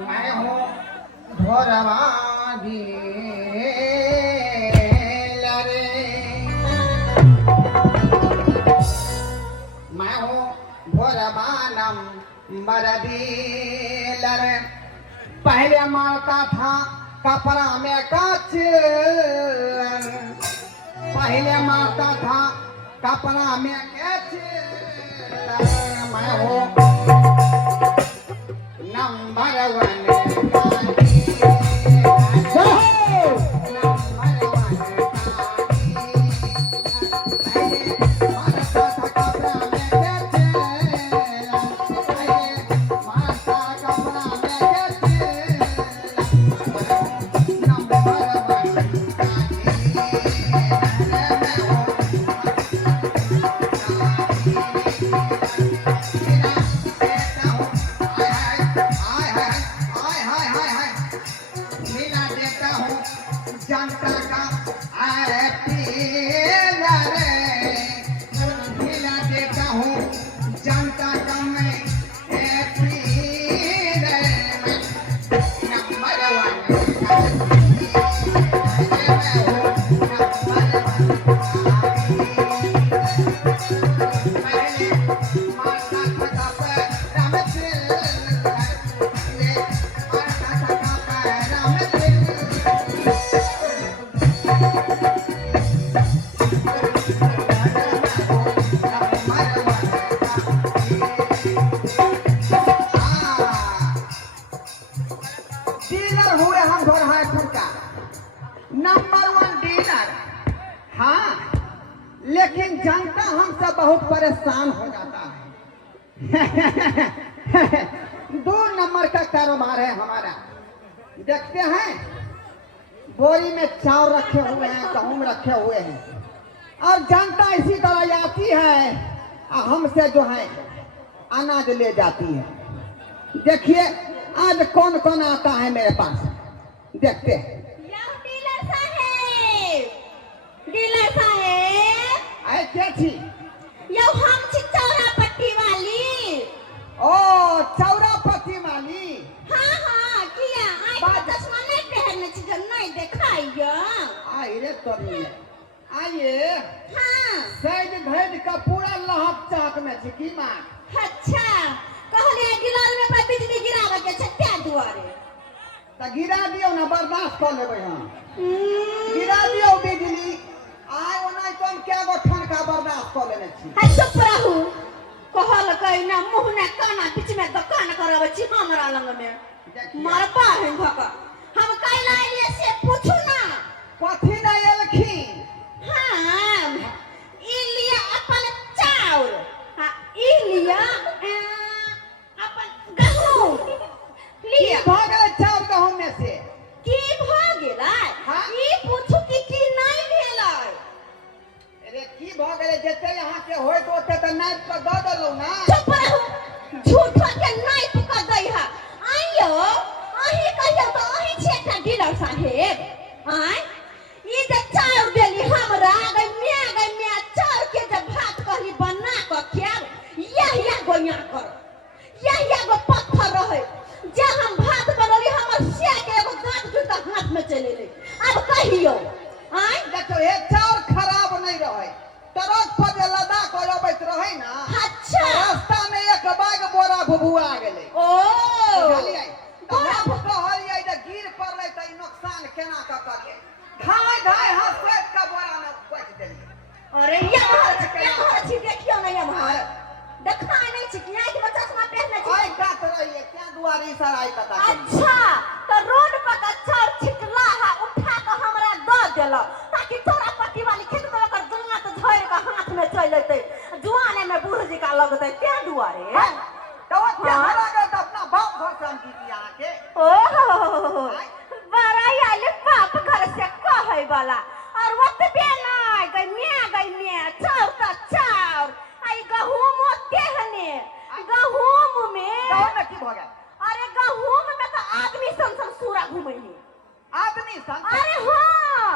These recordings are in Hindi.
मैं हूँ भोरवादी लरे, मैं हूँ भोरवानम मरदी लरे। पहले मारता था कपड़ा में काच, पहले मारता था कपड़ा में काच। मैं हूँ नंबर वन जनता का मिला देता हूँ जनता का मैं नंबर डीलर हुए हम घर है का नंबर वन डीलर। हाँ, लेकिन जनता हमसे बहुत परेशान हो जाता है। 2 नंबर का कारोबार है हमारा। देखते हैं बोरी में चावल रखे हुए हैं, गेहूं रखे हुए हैं, और जनता इसी तरह आती है और हमसे जो है अनाज ले जाती है। देखिए आज कौन कौन आता है मेरे पास, देखते हैं। डीलर साहेब, डीलर साहेब, आए क्या थी? यो हम छी चौरापट्टी वाली। ओ चौरापट्टी वाली। हाँ हाँ, किया आई चश्मा नहीं पहनने छी जो नहीं दिखाइयो। आई रे तोरी आइए। हाँ सैद भैद का पूरा लहक चाक में छी की मां। अच्छा, कहले डीलर में पर बिजली गिरावे के छत्या दुआरे त गिरा दियो ना, बर्दाश्त कर लेबै हम। गिरा दियो बिजली। आय ओना तुम क्या गो ठनका बर्दाश्त कर लेने छी। है चुप रहू। कहल कई ना मुंह ने काना बीच में दुकान करावे छी हमरा लंग में। मरपा है भका। हम कई लाइए से पूछू ना। कथी ना एलखी? हाँ, ई लिया अपन चाउर। हाँ, ई लिया अपन गहूं। लिया भागल चाउर गहूं में से की भ गेलै? हाँ? ई पूछू की नहीं भेलै? अरे की भ गेलै? जते यहाँ के होय तो ओते त नाप के द देलौ ना। चुप रहू। झूठ के नहीं पुका दै है। आइयो, अही कहियो तो अही छे एकटा डीलर साहेब। आय ई जे चाउर देली हमरा गई मैं चाउर के जे भात कहली बना के खाब, यह गोइया कर। यह गो पत्थर रहे जे हम भात बनली हमर से के एगो गांठ जूता हाथ में चले ले। अब कहियो आय देखो हे चाउर खराब नहीं रहे, ट्रक पर जे लदा के अबैत रहे ना। अच्छा, रास्ता में एक बैग बोरा भुभुआ गेलै। ओ बुझलियै? हम कहलियै जे गिर पड़लै त ई नुकसान केना क करियै। घाय घाय हंसैत के बोरा में पैक देलियै। अरे यहाँ छी देखियो ना यहाँ देखा नहीं छी कि यहाँ के बच्चा सब पहनने छी। ओए काट रहिए क्या दुआरी सराय पता चली। अच्छा, तो रोड पर का चार छिटला है उठा के हमरा द देला ताकि चौरापट्टी वाली खेत में ओकर दुनिया तो झोर के हाथ में चल लेते, जुआने में बूढ़ जी का लगते क्या दुआरे। तो क्या हरा गए तो अपना बाप घर से हम की यहाँ के। ओहो, बड़ा आले बाप घर से कहे वाला और वत पे ना गई मैं चाउर का चाउर आई गहूम तेहने गहूम में। गाँव में की भ गया? अरे गहूम में तो आदमी सन सूरा घुमैनी। आदमी सन? अरे हाँ,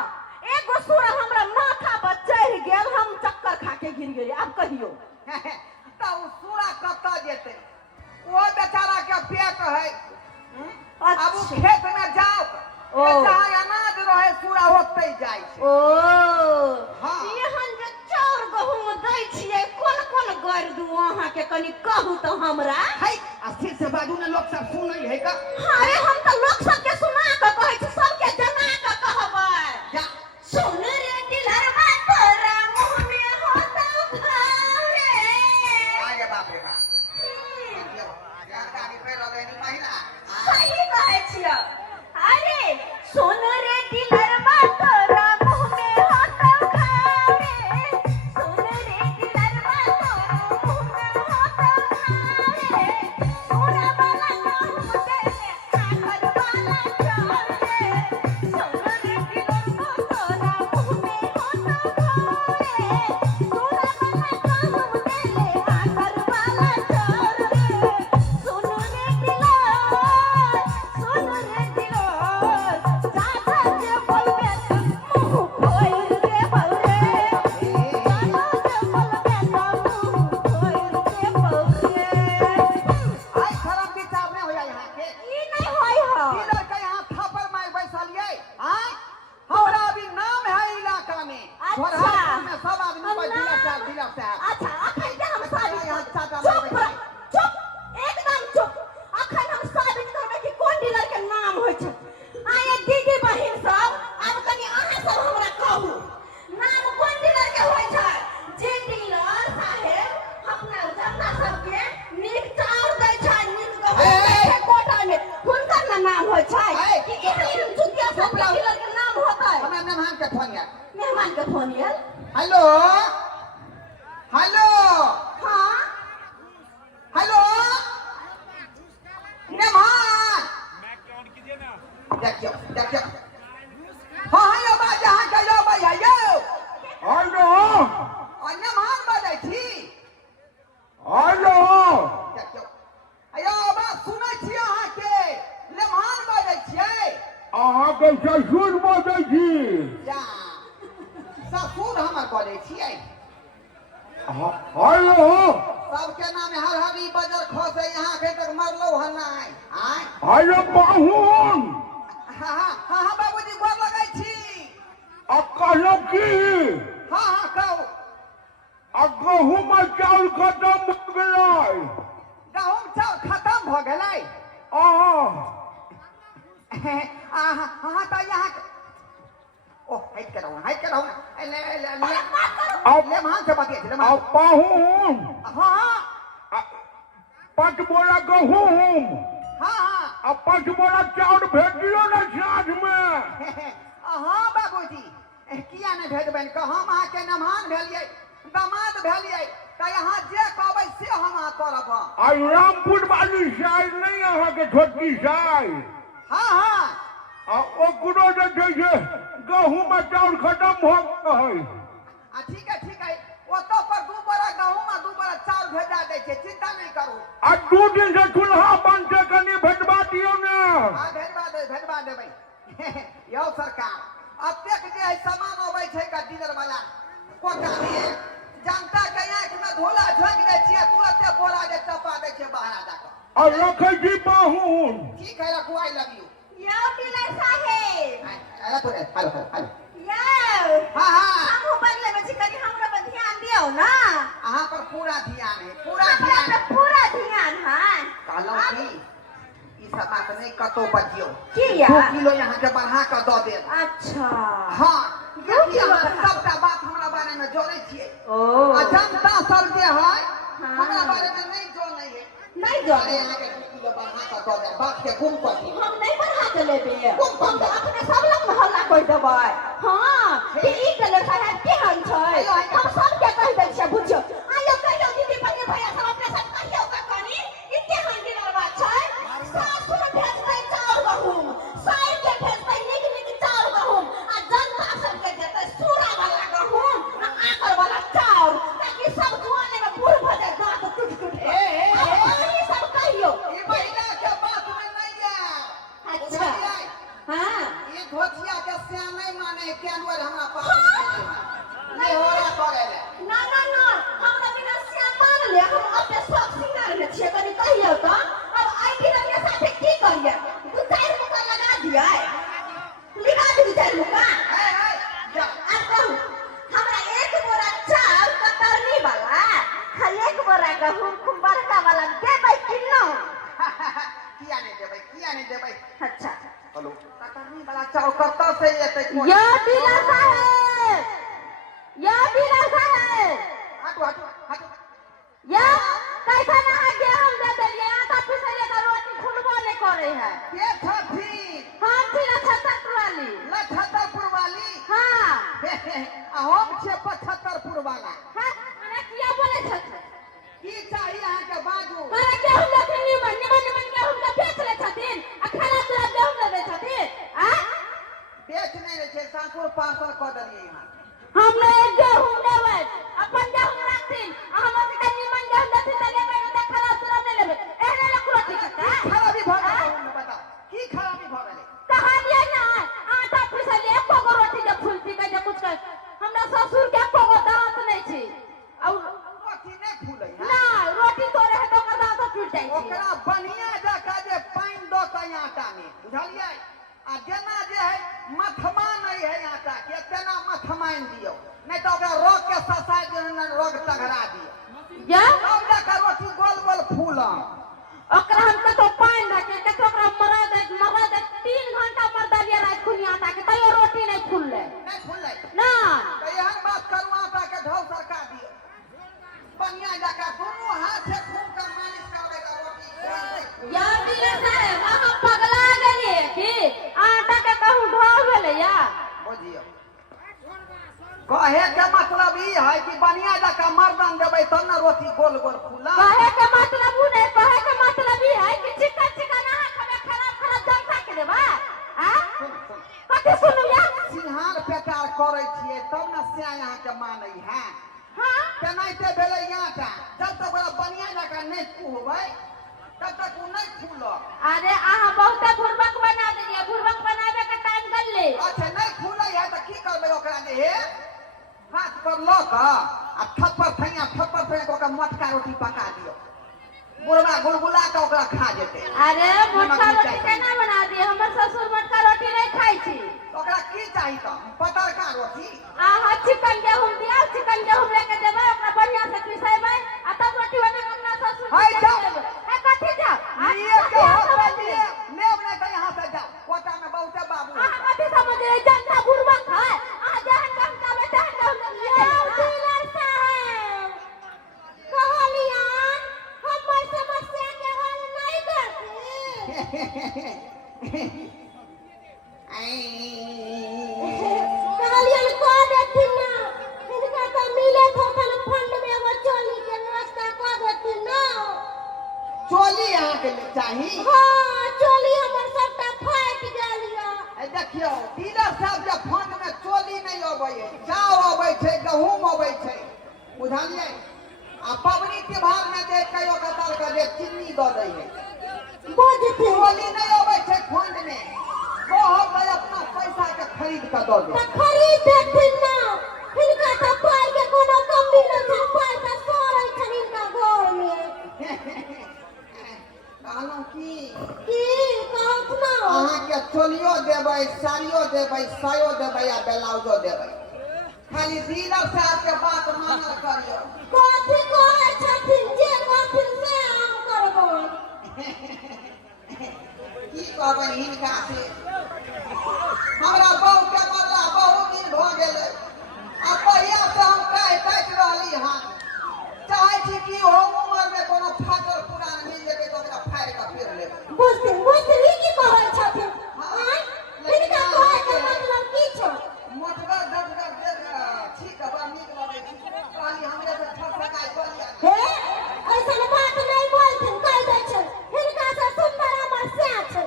एगो सूरा हमरा माथा पर चढ़ गेल, हम चक्कर खा के गिर गेली। अब कहियो तो सूरा कत जेते? वो बेचारा के पेट है अब वो खेत में जाओ ओ। जहाँ अनाज रहे पूरा होते जाए ओ हाँ। एहन जे चाउर गहूम दै छियै कोन कोन गैर दू अहाँ के कनी कहू तो हमरा है अस्थिर से बाजू ने लोग सब सुन है का अरे हम तो लोग सबके सुना के कहै छी सबके जना के कहबै जा सुन रे दिलरवा तोरा मुंह में होता खारे आगे बाप रे बाप यार गाड़ी पे लगे नहीं महिला सही कहै छियै अरे सुन रे दिलरवा तोरा मुंह में होता खारे सुन रे दिलरवा तोरा मुंह में होता खारे सोना वाला कहूं तेरे आकर वाला चल रे सुन रे दिलरवा तोरा मुंह में होता खारे सोना वाला कहूं तेरे आकर वाला चल रे सुन रे दिलर सुन रे दिलर सासा जे बोलबे मुंह खोल दे बौरे सासा जे बोलबे मुंह खोल दे बौरे आई खराब विचार नहीं होया यहाँ के ई नहीं होय हो किधर के यहाँ थप्पड़ मार बैठलिए हां हमरा अभी नाम है इलाका में अच्छा। में सब आदमी पर जिला साहब अच्छा अखन के हम साबित यहाँ चाटा चुप मार रह, चुप एकदम चुप अखन हम साबित करबै कि कोन डीलर के नाम होय छै आये दीदी बहिन सब आब कनी अहाँ सब हमरा कहू नाम कोन डीलर के होय छै जे डीलर साहेब अपना जनता सबके नीक चाउर दै छै नीक गहूम दै छै कोटा में हुनकर ना नाम होय छै कि एहन चुतिया सब डीलर के नाम होतै हमरा मेहमान के फोन है मेहमान के फोन आयल हेलो हेलो हां हेलो मेहमान देखियो हाँ हाँ यो बाज यहाँ के यो भैया यो हेलो और मेहमान बाजै छी हेलो देखियो अयो बात सुनै छी अहाँ के मेहमान बाजै छियै अहाँके ससुर बजै छी जा ससुर हमर बोलै छियै हेलो सबके नाम हर हरी बजर खोसे यहाँ के तक मरलो है नहीं आय हेलो पाहुन हाँ बाबूजी गोर लगै छी आ कहलहुँ की हाँ कहू आ गहूँम चाउर खत्म भऽ गेलै गहूँम चाउर खत्म भऽ गेलै अहाँ हाँ तो यहाँ ओ हट के रहू ना अब मेहमान से बतियै छी आ पाहुन हाँ 5 बोरा गहूँम हाँ आ 5 बोरा चाउर भेट दियौ ने साँझमे हाँ बाबूजी किया नहीं भेजबनि हम अहाँ के मेहमान भेलियै दामाद भेलियै तो यहाँ जे कहबै से हम अहाँ करब आ रामपुर वाली साइड नहीं अहाँके छोटकी साइड हाँ आ ओकरो जे छै से गहूँम आ चाउर खत्म भऽ गेलै ठीक है ओतो पर 2 बोरा गहूँम आ 2 बोरा चाउर भेजा दै छै चिंता नहीं करू आ 2 दिन से चूल्हा बंद छै कनि भेजबा दियौ ने हाँ भेजबा देबै यौ सरकार अतेक जे है सामान अबै छै का डीलर वाला कोटा में जनता के आँख में धूला झोंक दै छियै तुरंते बोरा जे चपा दै छै बाहर जाकर आ रखै छी पाहुन ठीक है रखू आई लव यू यो डीलर साहेब हेलो यो हाँ हमहू बगले में छी कनी हमरा पर ध्यान दियौ ना अहाँ पर पूरा ध्यान है पूरा हमरा ध्यान पे पूरा ध्यान है कहलौं कि ई सब बात नहीं कतो बजियो किया 2 किलो यहाँ के बढ़ा कर दो दे अच्छा हाँ 2 किलो सबटा बात हमरा बारे में जोड़े छियै ओ आ जनता सब जे है हमरा बारे में नहीं जोड़े है नहीं अरे जोड़े यहाँ के 2 किलो बढ़ा कर दो दे बात के गुम कर दी हम नहीं बढ़ा के लेबे कोन कोन बात? अपने सब लोग में हल्ला कर देबै हां कि ई डीलर साहेब केहन छै हम सब के कह दै छियै बुझियो आयो कहियो दीदी बहिन भैया सब अपने सब कहियो का कनी ई केहन डीलर बा छै सासुर भेजबै चाउर गहूम साइड के भेजबै नीक चाउर गहूम आ जनता सब के देतै सूरा वाला गहूम आ आकर वाला चाउर ताकि सब दुआने में बूढ़ भ जाए दांत टूट ई सब कहियो ई महिला के बात में नहीं है अच्छा हां ये धोतिया के से नहीं माने केनवर हमरा पास नहीं हो रहा करेले ना हमरा बिना श्यामान ले हम अपने सब सिंगार में छिए कनी कहियो त अब आई दिन के साथे की करिए 2-4 नहीं देबै। अच्छा हेलो कतरनी वाला चाउर कत्ता से एतै कोन? या डीलर साहेब, या डीलर साहेब, हटू हटू हटू। या कैसा ना गेहूं दे देलिए, आटा पिसलिए तो रोटी फुलबो नहीं करे है। के छथी? हम थी ना छतक वाली। लछतरपुर वाली। हाँ आ हम छियै 75पुर वाला। हाँ, अरे किया बोले छत? की चाही अहाँ के बाजू? अरे गेहूं लेके निमन निमन निमन गेहूं के बेच ले छथिन, आ खराब खराब गेहूं दे दे छथिन। आ बेच नहीं रहे छे, सासुर पार्सल क देलिए यहाँ। हमने गेहूं लेबै, अपन गेहूं रखथिन, आ हमर के निमन गेहूं देथिन त लेबै, न त खराब खराब नहीं लेबै। एहने लोग रोटी खाता। खराबी भ गेलै कहूँ बताओ, की खराबी भ गेलै? कहानिए ना आटा पिसलिए एको गो रोटी के फुलती के जे कुछ कर। हमरा ससुर के एको गो दांत नहीं छी। और रोटी नहीं फूलै है। ना रोटी तोरे है तो ओकर दांत टूट जाइ छै। ओकरा बढ़िया जका जे पानी द के आटा में, बुझलिए? आ जेना जे है मथमा नहीं है आटा के, तेना मथमाइन दियो, नहीं तो ओकरा रोग के ससाइ दियो, न रोग टघरा दियो, या तब जाकर रोटी गोल गोल फूलम। ओकरा हम कतो पानी रखे के ओकरा मरा दे 3 घंटा मर दलिया रात खुनी आटा के तयो रोटी नहीं फूलले। नहीं फूलै ना तो एहन बात करू, आटा के ढौ सरका दियो, बढ़िया जका दोनों हाथ से खूब के मालिश करबै त रोटी फूल। या डीलर साहेब, अहाँ पगला गेलिए कि आटा के कहूं ढो भेले या? बुझियो कहे के मतलब ई है कि बढ़िया जका मर्दन देबै तब न रोटी गोल गोल फूला। कहे के मतलब उ नहीं, कहे के मतलब ई है कि चिकन चिकन अहाँ खबे खराब खराब जनता के देबा। आ सुन सुन, कथि सुनू या? सिंहार पेटार करै छियै तब न से अहाँ के मानै है। हां तेनाहिते भेलै आटा, जब तक ओकरा बढ़िया जका नहीं फूलबै तब तक उ नहीं फूलत। अरे अहाँ बहुते बुर्बक बना देलिए, बुर्बक बनावे के टाइम गल्ले। अच्छा नहीं फूलै है तो की करबै ओकरा जे हे हाथ पर ल क आ थप्पड़ थैया ओकरा मोटका रोटी पका दियो, बुढ़वा गुलगुला के ओकरा खा जेतै। अरे मोटका रोटी केना बना दिए? हमर ससुर मोटका रोटी नहीं खाई छी। ओकरा की चाही त पतरका रोटी? अहाँ चिकन गेहूं दिया, चिकन गेहूं लेके देबै, ओकरा बढ़िया से पिसेबै, आ तब रोटी बना के अपना ससुर हाय के जाओ। देबै। है कथि जाओ? लिए के हाथ में लिए लेब नहीं तो यहाँ से जाओ, कोटा में बहुते बाबू है। अहाँ कथि समझे जनता बुर्बक है? अहाँ जहन काम करबै तहन कहू या डीलर साहेब, कहलियन हमर समस्या के हल नहीं करती। कहलियन कह देथिन ना, इनका तो मिले थोकन फंड में एगो चोली के व्यवस्था कह देथिन ना। चोली यहाँ के चाही। हाँ चोली हमर सबटा फाट गेल या। देखियो डीलर साहब के फंड में चोली नहीं अबै है, चाउर अबै छै, गहूम अबै छै, बुझलिए? आ पबनी त्योहार में जे कहियो कतार के जे चीनी द दै है, बुझती चोली नहीं अबै छै फंड में, बहुत भाई अपना पैसा के खरीद के द दे। त खरीद देथिन ना, हिनका तो पाई के कोनो कमी न छै, पाई त सोरै छन हिनका घर में। कहलौं की कहत ना अहाँ के चोलियो देबै, साड़ियो देबै, सायो देबै आ ब्लाउजो देबै, खाली डीलर साहब के बात मानल करियो। कथि कहै छथिन? जे कहथिन से हम करबै। की कहबै हिनका से? हमरा बहू के मरला बहुत दिन भ गेलै, आ पहिया से हम काटि रहली हन। चाहे छी कि हो उमर में कोनो फाटल पुरान मिल जेतै तो ओकरा फाड़ि के फेर लेबै। बुझती की कहै छथिन? आय हिनका कहै के मतलब की छै? मोटगर डटगर देख ठीक है, बड़ा नीक लगै छै, कहली हमरे से ठकठकाइ कऽ लिया। हे ऐसन बात नहीं बोलथिन, कह दै छै हिनका से सुंदर हमर से छै।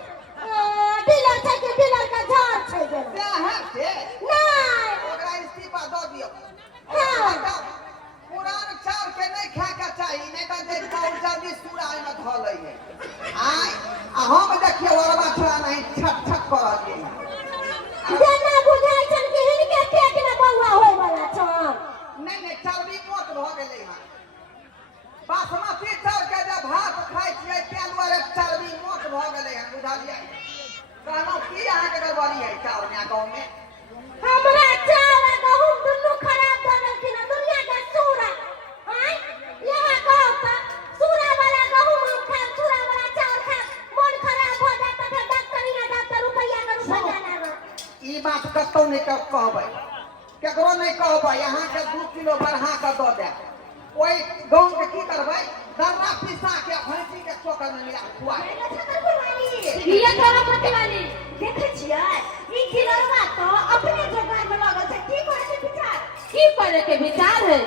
डीलर छै कि डीलर का झाड़ छै जे से है से नहीं। ओकरा इस्तीफा दऽ दियौ। हाँ। पुरान चाउर के नहीं खाए के चाही, नहीं तो जे चाउर जल्दी सूरा में धलै है। आय आ हम देखियो अरबा छोड़ा नहीं छट छट कर रहलिए। जेना बुझाइ छन कि हिनके पेट में बौआ होय वाला छन। नहीं चर्बी मोट भ गेलै हन। बासमती चाउर के जब भात खाइ छियै तेल दुआरे चर्बी मोट भ गेलै हन, बुझलियै? कहलौं की अहाँ के गड़बड़ी है चाउर में गाँव में? हमरा चाउर आ गहूम दुनू खराब भ गेलखिन, दुनिया के सूरा। आय यहाँ कहत सूरा वाला गहूम हम खाएब, सूरा वाला चाउर खाएब, मन खराब हो जात त बात कतौ नहीं कहबै, केकरो नहीं कहबै। यहाँ के 2 किलो बढ़ा के दो दे। ओई गांव के की करबै, दर्रा पिसा के भैंसी के चोकर में लिया खुआ। ये करो मत वाली देखे छियै ई गिरवा तो अपने जगह में लागल छै। की करे के विचार, की करे के विचार है?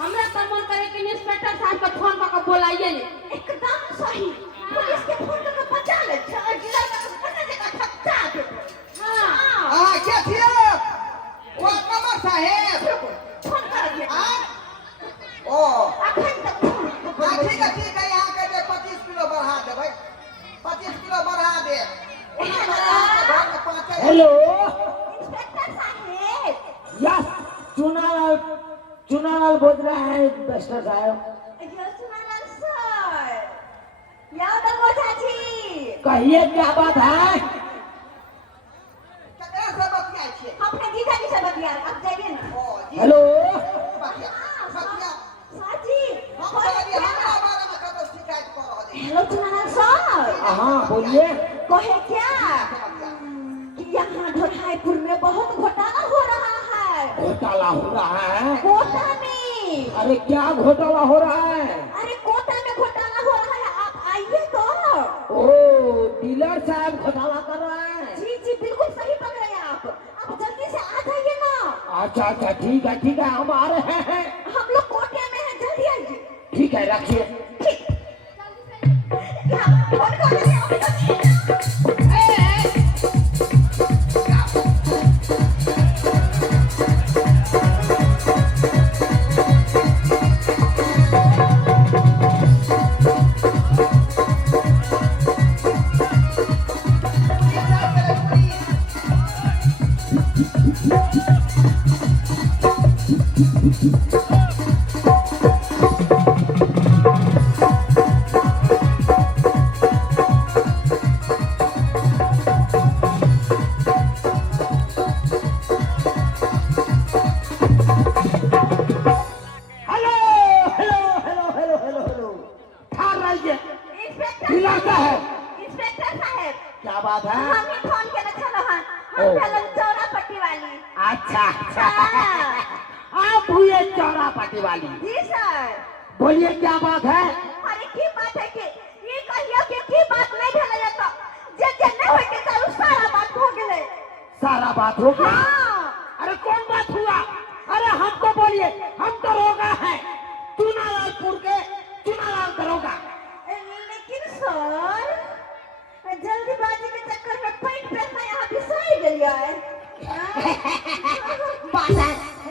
हमरा तो मन करे कि इंस्पेक्टर साहब को फोन करके बुलाइए ने। एकदम सही, पुलिस के फोन करके बचा ले छै। गिरवा को पता जगह ठपका दे। हां के थिए वो कमर साहेब फोन कर दिया। ओ अखन तक ठीक है यहाँ के दे 25 किलो बढ़ा दे भाई, 25 किलो बढ़ा दे। हेलो इंस्पेक्टर साहब, यस, चुनालाल बोल रहा है इंस्पेक्टर साहब। सुनालाल सर, यादव ओझा जी, कहिए क्या बात है? केकरा से बतियाई छियै? अपने जीजा जी से बतिया। अब जाइए ना। ओ जी हेलो बतिया बतिया। सर जी, हम कहलिए हमरा बारे में कतौ शिकायत कर रहल छी। हेलो सुनालाल सर, हाँ बोलिए। कहे क्या कि यहाँ ढोराईपुर में बहुत घोटाला हो रहा है। घोटाला हो रहा है? कोटा में। अरे क्या घोटाला हो रहा है? अरे कोटा में घोटाला हो रहा है, आप आइए तो। ओ डीलर साहब घोटाला कर रहा है? जी जी बिल्कुल सही पकड़े आप जल्दी से आ जाइए ना। अच्छा ठीक है, हम आ रहे हैं। हम लोग कोटे में हैं, जल्दी आइए। ठीक है, रखिए। ठीक, हाँ, फोन कर रहे हैं, अभी तक। इंस्पेक्टर साहब, क्या बात है? हमने फोन के रखा रहा। हम पहले चौरा पट्टी वाली। अच्छा आप हुए चौरा पार्टी वाली? जी सर। बोलिए क्या बात है? अरे की बात है कि ये कहियो कि की बात नहीं भेले या तो जे नहीं होय के तो सारा बात हो गेले। सारा बात हो गया? हाँ। अरे कौन बात हुआ? अरे हमको बोलिए, हम दरोगा है, चुनालालपुर के चुनालाल दरोगा। लेकिन सर जल्दीबाजी के चक्कर में पैंट पहनना यहाँ बिसर गया है।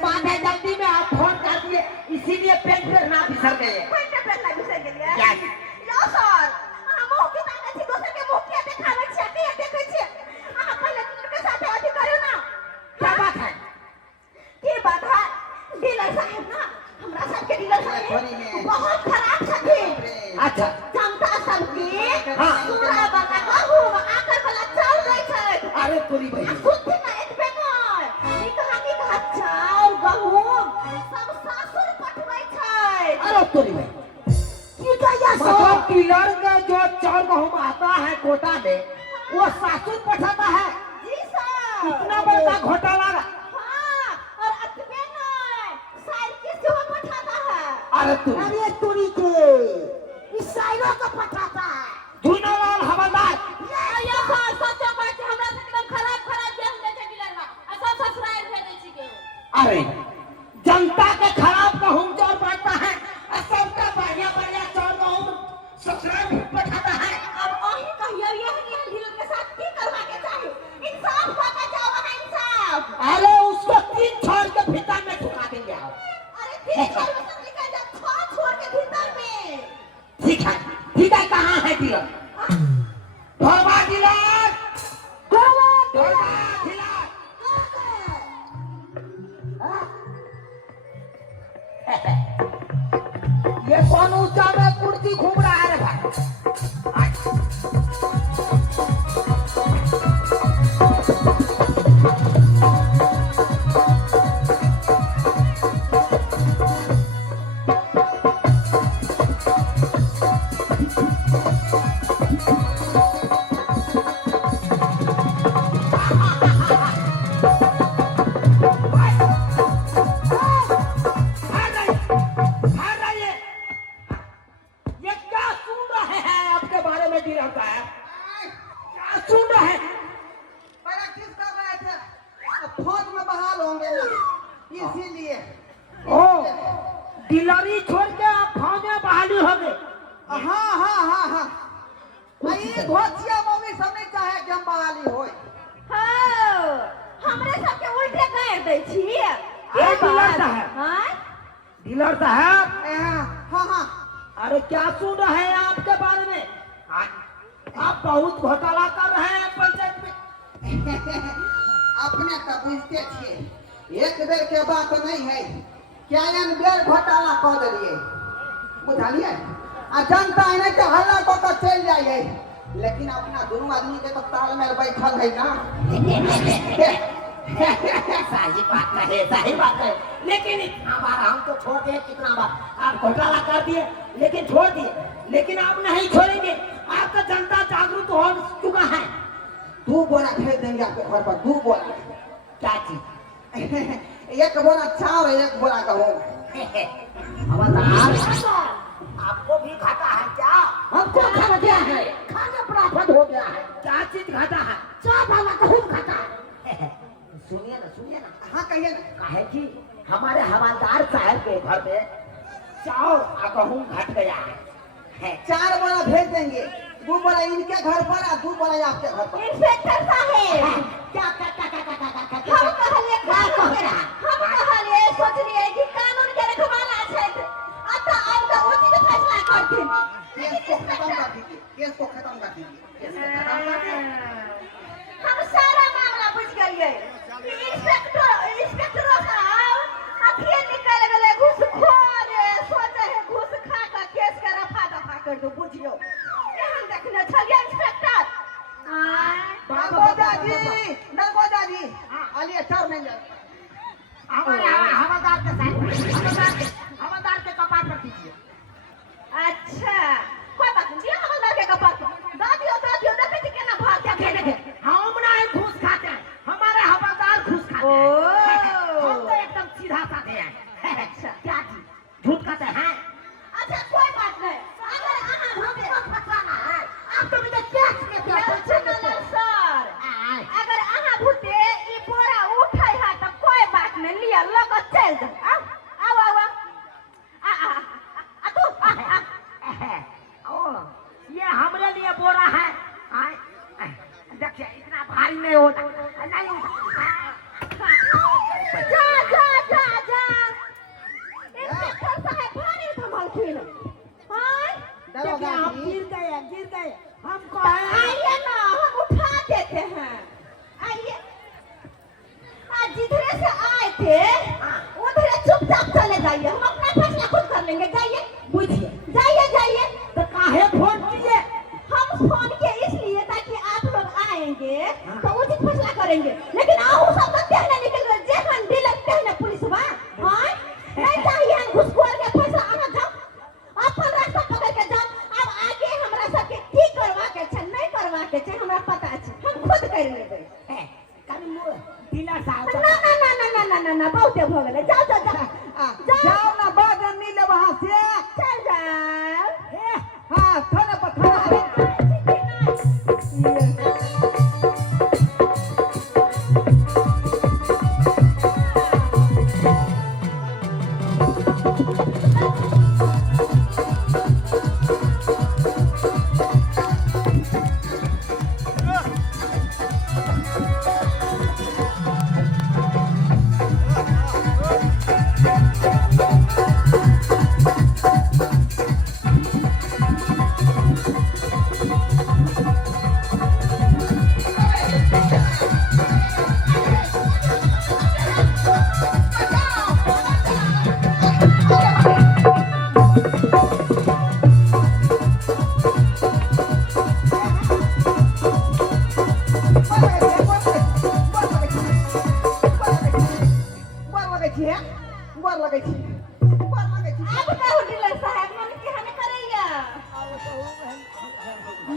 बात है जल्दी में आप फोन कर दिए, इसीलिए पेट पहनना बिसर गए। पैंट पहनना बिसर गया है। Yes. लो सर, हम मुंह की ताकत से दूसरे के मुंह के दिखावे छै, के देखे छै। आप पहले के साथ अथी करू ना। क्या बात है? की बात है? डीलर साहब ना, हमरा सबके डीलर थोड़ी में। साहब बहुत खराब छथिन। अच्छा जनता सबके हाँ। पूरा बता कहू आकर वाला चाउर दै छै। अरे तोरी भाई, सुनते ना एतबे नहीं, ई कहा चाउर गहूम सब सासुर पठबै छै। अरे तोरी भाई, की कहिया मतलब डीलर का जो चाउर गेहूं आता है कोटा में, वो सासुर पठाता है? जी सर। इतना बड़ा घोटाला? हाँ, और अतबे नहीं, साइड के सेवा पठाता है। अरे तोरी के इस साइडों को पठाता है। चुनालाल हवलदार। या सर सच्चा बात है, हमरा से एकदम खराब गेहूं दे छै डीलर बा। सब ससुराल भेज दै छी गेहूं। अरे जनता के खराब गेहूं चाउर बांटता है और सबका बढ़िया चाउर गेहूं ससुराल पठाता है। अब अही कहियो ये डीलर के साथ की करवा के चाहिए? इंसाफ पाका जाओ है, इंसाफ। अरे उसको 3 छोड़ के भीतर में ठुका देंगे आप। अरे ठीक है, सब निकल जा, छोड़ के भीतर में। ठीक है, कहाँ है डीलर? सुन रहे हैं? प्रैक्टिस कर रहे थे, अब फौज में बहाल होंगे ना, इसीलिए। ओ डीलरी छोड़ के आप फौज में बहाली हो गए। हाँ। ये घोचिया मौगी सब नहीं चाहे कि हम बहाली होए। हाँ, हमरे सबके उल्टे कर दै छी। अरे डीलर साहब, हाँ? डीलर साहब, हाँ। अरे क्या सुन रहे हैं आपके बारे में? आप बहुत घोटाला कर रहे हैं पंचायत में। अपने तो बुझते छिए, एक बेर के बात नहीं है, क्या बेर घोटाला कर दिलिए, बुझलिए? आ जनता है तो हल्ला तो चल जाइए, लेकिन अपना दोनों आदमी के तो तालमेल बैठल है ना। सही बात है, लेकिन इतना बार हम तो छोड़ दिए, कितना बार आप घोटाला कर दिए, लेकिन छोड़ दिए, लेकिन आप नहीं छोड़ेंगे। आपका जनता जागरूक हो चुका है। 2 बोरा भेज देंगे आपके घर पर, 2 बोरा। क्या चीज? 1 बोरा चावल, 1 बोरा गेहूं। आपको भी घाटा है क्या? हमको खा गया है, खाने पर आफत हो गया है। क्या चीज घाटा है? चावल गेहूं खाता है। सुनिए ना। हाँ कहिए ना। कहे कि हमारे हवालदार साहब के घर पे चावल और गेहूं घट गया है। 4 बोरा भेज देंगे, 2 बोरा इनके घर पर और 2 बोरा आपके घर पर। इंस्पेक्टर साहेब, क्या हम कहलिए सोचलिए कि कानून के रखवाला छै, अब तो उचित फैसला करथिन। केस को खत्म कर दीजिए। हम सारा मामला बुझ गए। इंस्पेक्टर साहब अखिए निकल गए घूसखोर, सोचे है घूस खा कर केस के रफा दफा कर दो, बुझियो। एहन देखने छलिए इंस्पेक्टर। नर्मदा जी, आलिए सर नहीं जाए। हमारे हवालदार के साथ हवालदार के कपाट पर दीजिए। अच्छा, कोई बात नहीं, हवालदार के कपाट दादियो देखे थी केना भाग क्या देखे हम ना घूस खाते हैं, हमारे हवालदार घूस खाते हैं। हम तो एकदम सीधा साधे हैं। अच्छा, क्या चीज झूठ खाते हैं? अच्छा कोई बात नहीं, अगर हमको फंसाना है, आप तो मुझे केस में सर, अगर अहाँ भूते ई बोरा उठै है तो कोई बात नहीं, लिया लग चल जा। आओ आ तू ओ ये हमरे लिए बोरा है। देखिए इतना भारी नहीं होता, नहीं जा इंस्पेक्टर साहब भारी संभालखिन। हां देखिए हम गिर गए हमको आइए ना, हम उठा देते हैं। आइए, आज जिधरे से आए थे उधरे चुपचाप चले जाइए, हम अपना फैसला खुद कर लेंगे। जाइए, बुझिए। जाइए। तो काहे फोन किए? हम फोन किए इसलिए ताकि आप लोग आएंगे तो उचित फैसला करेंगे, लेकिन आहू सब तो कहने निकल गए जे हम डीलर कहने पुलिस बा। हां नहीं चाहिए हम घुसखोर के पैसा। आना जाओ, अपन रास्ता पकड़ के जाओ। अब आगे हमरा सबके की करवा के छै, नहीं करवा के छै, हमरा पता छै, हम खुद कर लेबै। डीलर साहब ना बहुते भ गेलै। जाओ ना, बाद में मिले वहां से। चल जाओ। हाँ, थाने पर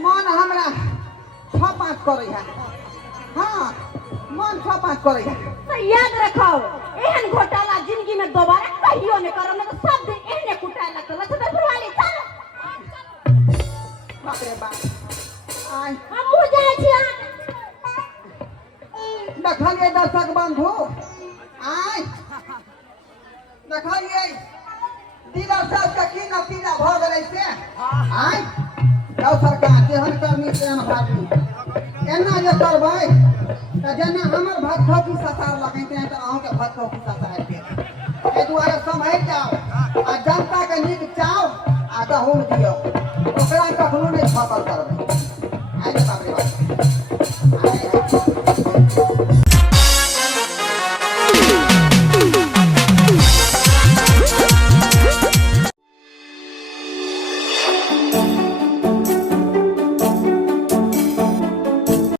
मन हमरा 6-5 करे है। हाँ, मन 6-5 करे है। तो याद रखो, एहन घोटाला जिंदगी में दोबारा कहियो नहीं करो, नहीं तो सब दिन एहने कुटाए लगता। लक्ष्मणपुर वाली चलो। बाप रे बाप। आय हम हो जाए छी। देखलिए दर्शक बंधु आय देखलिए डीलर साहब का की नतीजा भ गेलै से आय गाँव सरकार जेहन करनी तेहन भागी एना जे करबै तऽ जेना हमर भात खौकी ससार लगै तेहन तऽ अहूँके भात खौकी ससार देत एहि दुआरे सम्हरि जाउ आ जनता के नीक चाउ आ गहूँम दियौ।